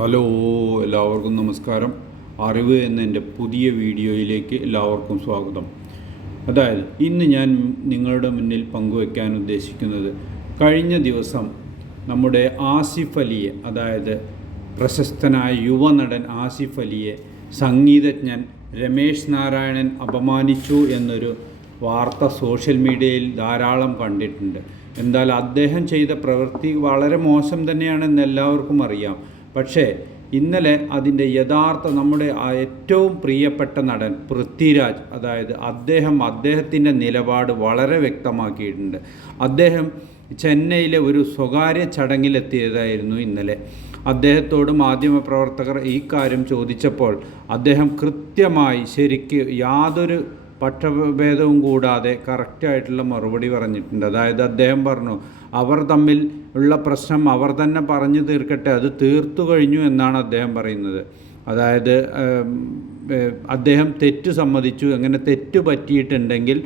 Hello എല്ലാവർക്കും നമസ്കാരം. അറിവ് എന്ന എന്റെ പുതിയ വീഡിയോയിലേക്ക് എല്ലാവർക്കും സ്വാഗതം. അതായത് ഇന്ന് ഞാൻ നിങ്ങളുടെ മുന്നിൽ പങ്കുവയ്ക്കാൻ ഉദ്ദേശിക്കുന്നത് കഴിഞ്ഞ ദിവസം നമ്മുടെ ആസിഫ് അലിയെ അതായത് പ്രശസ്തനായ യുവനടൻ ആസിഫ് അലിയെ സംഗീതജ്ഞൻ രമേശ് നാരായണൻ അപമാനിച്ചു എന്നൊരു വാർത്ത സോഷ്യൽ മീഡിയയിൽ ധാരാളം കണ്ടിട്ടുണ്ട്. എന്നാൽ അദ്ദേഹം ചെയ്ത പ്രവൃത്തി വളരെ മോശം തന്നെയാണെന്ന് എല്ലാവർക്കും അറിയാം. പക്ഷേ ഇന്നലെ അതിന്റെ യഥാർത്ഥ നമ്മുടെ ഏറ്റവും പ്രിയപ്പെട്ട നടൻ പൃഥ്വിരാജ് അതായത് അദ്ദേഹം അദ്ദേഹത്തിന്റെ നിലപാട് വളരെ വ്യക്തമാക്കിയിട്ടുണ്ട്. അദ്ദേഹം ചെന്നൈയിലെ ഒരു സ്വകാര്യ ചടങ്ങിലെത്തിയതായിരുന്നു ഇന്നലെ. അദ്ദേഹത്തോട് മാധ്യമപ്രവർത്തകർ ഈ കാര്യം ചോദിച്ചപ്പോൾ അദ്ദേഹം കൃത്യമായി ശരിക്ക് യാതൊരു പക്ഷഭേദവും കൂടാതെ കറക്റ്റായിട്ടുള്ള മറുപടി പറഞ്ഞിട്ടുണ്ട്. അതായത് അദ്ദേഹം പറഞ്ഞു അവർ തമ്മിൽ ഉള്ള പ്രശ്നം അവർ തന്നെ പറഞ്ഞു തീർക്കട്ടെ അത് തീർത്തു കഴിഞ്ഞു എന്നാണ് അദ്ദേഹം പറയുന്നത്. അതായത് അദ്ദേഹം തെറ്റ് സമ്മതിച്ചു. അങ്ങനെ തെറ്റ് പറ്റിയിട്ടുണ്ടെങ്കിൽ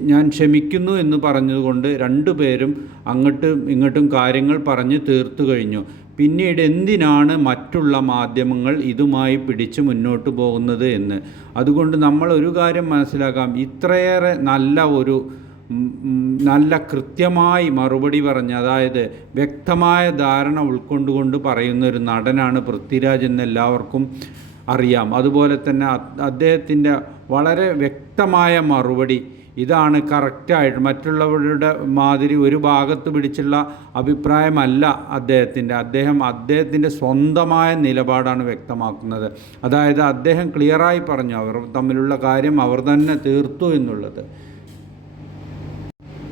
ഞാൻ ക്ഷമിക്കുന്നു എന്ന് പറഞ്ഞതുകൊണ്ട് രണ്ടുപേരും അങ്ങോട്ടും ഇങ്ങോട്ടും കാര്യങ്ങൾ പറഞ്ഞ് തീർത്തു കഴിഞ്ഞു. പിന്നീട് എന്തിനാണ് മറ്റുള്ള മാധ്യമങ്ങൾ ഇതുമായി പിടിച്ച് മുന്നോട്ട് പോകുന്നത് എന്ന്? അതുകൊണ്ട് നമ്മൾ ഒരു കാര്യം മനസ്സിലാക്കാം. ഇത്രയേറെ നല്ല ഒരു നല്ല കൃത്യമായി മറുപടി പറഞ്ഞ് അതായത് വ്യക്തമായ ധാരണ ഉൾക്കൊണ്ടുകൊണ്ട് പറയുന്ന ഒരു നടനാണ് പൃഥ്വിരാജ് എന്ന് എല്ലാവർക്കും അറിയാം. അതുപോലെ തന്നെ അദ്ദേഹത്തിന്റെ വളരെ വ്യക്തമായ മറുപടി ഇതാണ് കറക്റ്റായിട്ട് മറ്റുള്ളവരുടെ മാതിരി ഒരു ഭാഗത്ത് പിടിച്ചുള്ള അഭിപ്രായമല്ല അദ്ദേഹത്തിന്റെ. അദ്ദേഹം അദ്ദേഹത്തിന്റെ സ്വന്തമായ നിലപാടാണ് വ്യക്തമാക്കുന്നത്. അതായത് അദ്ദേഹം ക്ലിയറായി പറഞ്ഞു അവർ തമ്മിലുള്ള കാര്യം അവർ തന്നെ തീർത്തു എന്നുള്ളത്.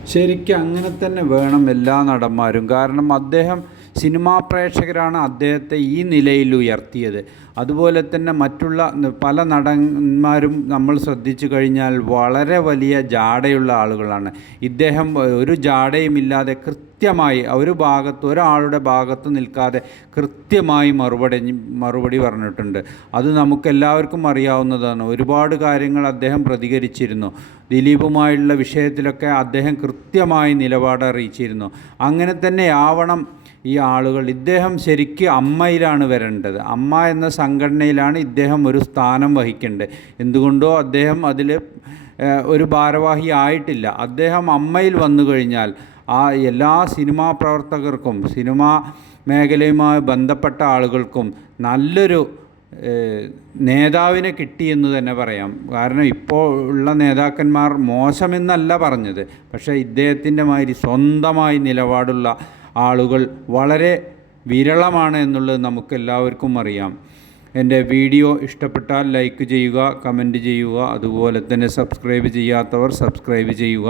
ശരിക്കും അങ്ങനെ തന്നെ വേണം എല്ലാ നടന്മാരും. കാരണം അദ്ദേഹം സിനിമാ പ്രേക്ഷകരാണ് അദ്ദേഹത്തെ ഈ നിലയിൽ ഉയർത്തിയത്. അതുപോലെ തന്നെ മറ്റുള്ള പല നടന്മാരും നമ്മൾ ശ്രദ്ധിച്ചു കഴിഞ്ഞാൽ വളരെ വലിയ ജാടയുള്ള ആളുകളാണ്. ഇദ്ദേഹം ഒരു ജാടയുമില്ലാതെ കൃത്യമായി ഒരു ഭാഗത്ത് ഒരാളുടെ ഭാഗത്ത് നിൽക്കാതെ കൃത്യമായി മറുപടി മറുപടി പറഞ്ഞിട്ടുണ്ട്. അത് നമുക്കെല്ലാവർക്കും അറിയാവുന്നതാണ്. ഒരുപാട് കാര്യങ്ങൾ അദ്ദേഹം പ്രതികരിച്ചിരുന്നു. ദിലീപുമായുള്ള വിഷയത്തിലൊക്കെ അദ്ദേഹം കൃത്യമായി നിലപാട് അറിയിച്ചിരുന്നു. അങ്ങനെ തന്നെ ആവണം ഈ ആളുകൾ. ഇദ്ദേഹം ശരിക്കും അമ്മയിലാണ് വരേണ്ടത്. അമ്മ എന്ന സംഘടനയിലാണ് ഇദ്ദേഹം ഒരു സ്ഥാനം വഹിക്കേണ്ടത്. എന്തുകൊണ്ടോ അദ്ദേഹം അതിൽ ഒരു ഭാരവാഹി ആയിട്ടില്ല അദ്ദേഹം അമ്മയിൽ വന്നു കഴിഞ്ഞാൽ ആ എല്ലാ സിനിമാ പ്രവർത്തകർക്കും സിനിമാ മേഖലയുമായി ബന്ധപ്പെട്ട ആളുകൾക്കും നല്ലൊരു നേതാവിനെ കിട്ടിയെന്ന് തന്നെ പറയാം. കാരണം ഇപ്പോൾ ഉള്ള നേതാക്കന്മാർ മോശമെന്നല്ല പറഞ്ഞത്. പക്ഷേ ഇദ്ദേഹത്തിന്റെ മാതിരി സ്വന്തമായി നിലപാടുള്ള ആളുകൾ വളരെ വിരളമാണ് എന്നുള്ളത് നമുക്കെല്ലാവർക്കും അറിയാം. എന്റെ വീഡിയോ ഇഷ്ടപ്പെട്ടാൽ ലൈക്ക് ചെയ്യുക കമന്റ് ചെയ്യുക അതുപോലെ തന്നെ സബ്സ്ക്രൈബ് ചെയ്യാത്തവർ സബ്സ്ക്രൈബ് ചെയ്യുക.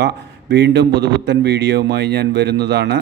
വീണ്ടും പുതുപുത്തൻ വീഡിയോയുമായി ഞാൻ വരുന്നതാണ്.